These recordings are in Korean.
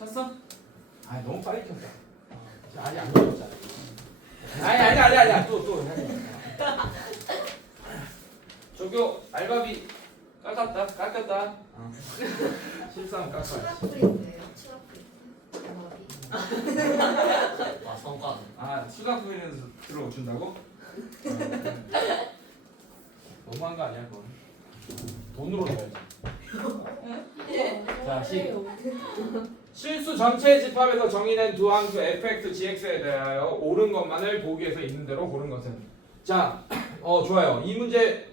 켰어? 아 너무 빨리 켰다. 아직 안 켰잖아. 아니 아니 아니 아니 또또 조교 알바비 깎았다 깎였다. 어. 실수하면 깎아. 추가 프린트예요. 추가 프린트. 대박이. 와 성과. 아 수강 후에서 들어준다고? 어, 너무한 거 아니야 그건? 돈으로 내야지. 자, 시. 실수 전체 집합에서 정의된 두 함수 fx, gx에 대하여 옳은 것만을 보기 위해서 있는 대로 고른 것은 자, 어 좋아요. 이 문제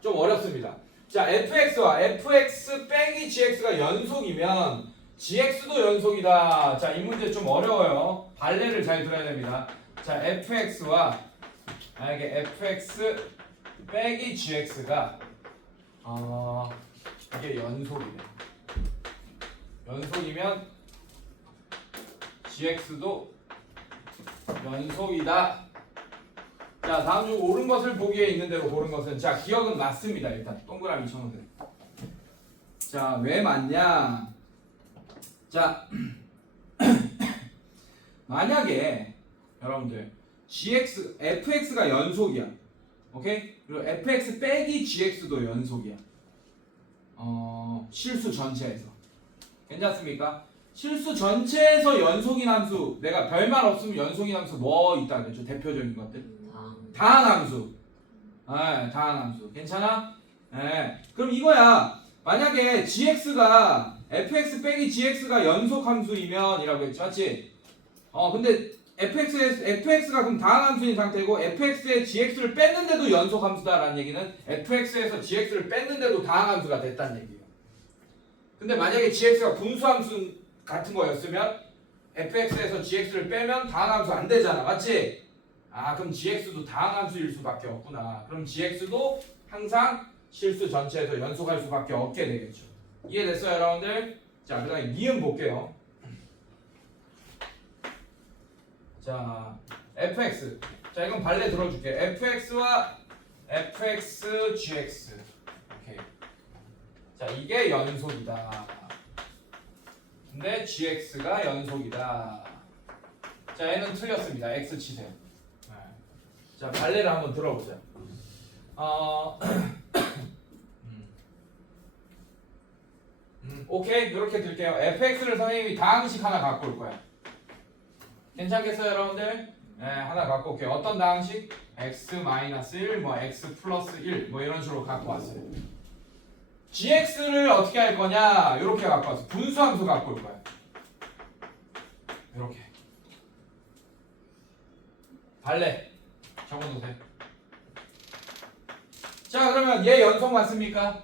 좀 어렵습니다. 자, fx와 fx 빼기 gx가 연속이면 gx도 연속이다. 자, 이 문제 좀 어려워요. 발레를 잘 들어야 됩니다. 자, fx와 만약에 fx 빼기 gx가 어 이게 연속이네. 연속이면 gx도 연속이다. 자 다음 중 옳은 것을 보기에 있는 대로 고른 것은 자 기억은 맞습니다. 일단 동그라미 쳐놓으세요. 자 왜 맞냐? 자 만약에 여러분들 gx fx가 연속이야. 오케이? 그리고 fx 빼기 gx도 연속이야. 어, 실수 전체에서. 괜찮습니까? 실수 전체에서 연속인 함수, 내가 별말 없으면 연속인 함수 뭐 있다 그랬죠? 대표적인 것들. 다항 함수. 예, 다항 함수. 괜찮아? 예. 그럼 이거야. 만약에 gx가 fx 빼기 gx가 연속 함수이면 이라고 했지, 맞지? 어, 근데 fx에, fx가 그럼 다항 함수인 상태고 fx에 gx를 뺐는데도 연속 함수다라는 얘기는 fx에서 gx를 뺐는데도 다항 함수가 됐다는 얘기예요. 근데 만약에 gx가 분수함수 같은 거였으면 fx에서 gx를 빼면 다항함수 안 되잖아, 맞지? 아, 그럼 gx도 다항함수일 수밖에 없구나. 그럼 gx도 항상 실수 전체에서 연속할 수밖에 없게 되겠죠. 이해됐어요, 여러분들? 자, 그 다음에 니은 볼게요. 자, fx. 자, 이건 발레 들어줄게. fx와 fx, gx. 오케이. 자, 이게 연속이다. 근데 gx가 연속이다. 자, 얘는 틀렸습니다. x 치세요. 네. 자, 발레를 한번 들어보자. 어, 음. 음, 오케이, 이렇게 들게요. fx를 선생님이 다항식 하나 갖고 올 거야. 괜찮겠어요, 여러분들? 네, 하나 갖고 올게요. 어떤 다항식? x 마이너스 1, 뭐 x 플러스 1, 뭐 이런 식으로 갖고 왔어요. Gx를 어떻게 할 거냐? 이렇게 갖고 왔어. 분수함수 갖고 올 거야. 이렇게. 발레 적어놓으세요. 자, 그러면 얘 연속 맞습니까?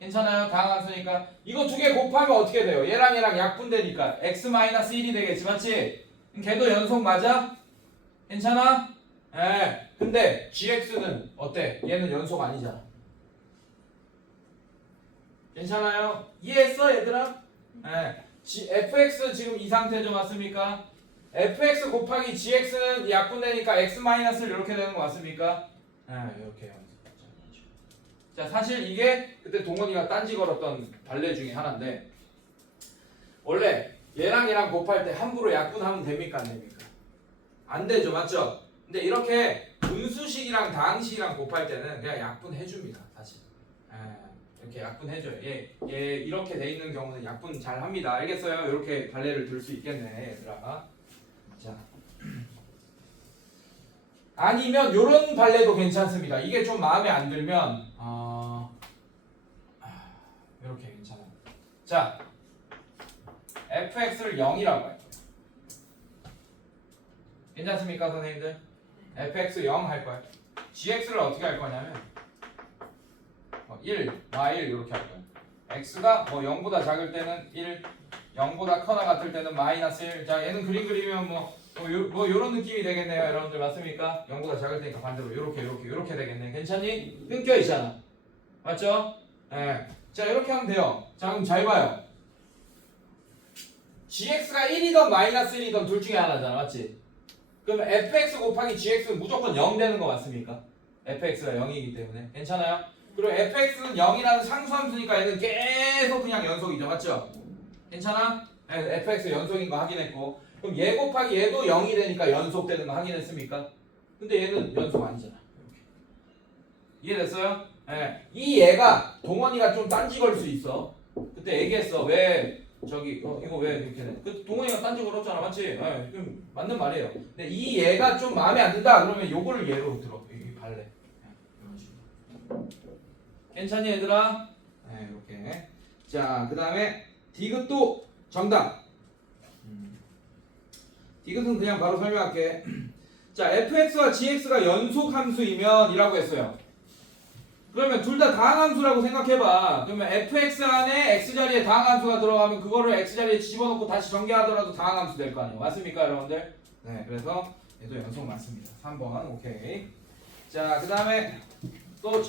괜찮아요? 다항함수니까 이거 두 개 곱하면 어떻게 돼요? 얘랑 얘랑 약분되니까 x 1이 되겠지, 맞지? 걔도 연속 맞아? 괜찮아? 예. 근데 gx는 어때? 얘는 연속 아니잖아. 괜찮아요? 이해했어, 얘들아? 예. G, fx 지금 이 상태죠, 맞습니까? fx 곱하기 gx는 약분되니까 x 마이너스를 이렇게 되는 거 맞습니까? 예, 이렇게. 자, 사실 이게 그때 동원이가 딴지 걸었던 발레 중에 하나인데 원래 얘랑 얘랑 곱할 때 함부로 약분하면 됩니까 안 됩니까? 안 되죠, 맞죠? 근데 이렇게 분수식이랑 다항식이랑 곱할 때는 그냥 약분해 줍니다, 사실. 예, 이렇게 약분 해줘요. 얘, 얘 이렇게 돼 있는 경우는 약분 잘 합니다. 알겠어요? 이렇게 발레를 들 수 있겠네, 얘들아. 자. 아니면 요런 발레도 괜찮습니다. 이게 좀 마음에 안 들면 어 이렇게 괜찮아요. 자, fx를 0이라고 할게요. 괜찮습니까, 선생님들? fx 0 할 거예요. gx를 어떻게 할 거냐면 뭐 1, y1 이렇게 할 거예요. x가 뭐 0보다 작을 때는 1, 0보다 커나 같을 때는 마이너스 1. 자, 얘는 그림 그리면 뭐 뭐, 요, 뭐 요런 느낌이 되겠네요 여러분들 맞습니까? 0보다 작을 테니까 반대로 요렇게 요렇게 요렇게 되겠네 괜찮니? 끊겨 있잖아 맞죠? 예. 자 이렇게 하면 돼요 자 그럼 잘 봐요 gx가 1이던 마이너스 1이던 둘 중에 하나잖아 맞지? 그럼 fx 곱하기 gx는 무조건 0 되는 거 맞습니까? fx가 0이기 때문에 괜찮아요? 그리고 fx는 0이라는 상수함수니까 얘는 계속 그냥 연속이죠 맞죠? 괜찮아? 네, fx 연속인 거 확인했고 그럼 얘 곱하기 얘도 0이 되니까 연속되는 거 확인했습니까? 근데 얘는 연속 아니잖아. 이해됐어요? 예. 이 얘가 동원이가 좀 딴지 걸 수 있어. 그때 얘기했어. 왜 저기 어, 이거 왜 이렇게 돼? 그 동원이가 딴지 걸었잖아, 맞지? 예. 좀 맞는 말이에요. 근데 이 얘가 좀 마음에 안 든다. 그러면 요거를 얘로 들어. 이 발레. 예, 이런 식으로. 괜찮니 얘들아? 네, 이렇게. 자, 그 다음에 디귿도 정답. 음. 디귿은 그냥 바로 설명할게. 자, fx와 gx가 연속 함수이면 이라고 했어요. 그러면 둘 다 다항함수라고 생각해봐. 그러면 fx 안에 x 자리에 다항함수가 들어가면 그거를 x 자리에 집어넣고 다시 전개하더라도 다항함수 될 거 아니에요. 맞습니까, 여러분들? 네, 그래서 얘도 연속 맞습니다. 3번, 오케이. 자, 그 다음에 또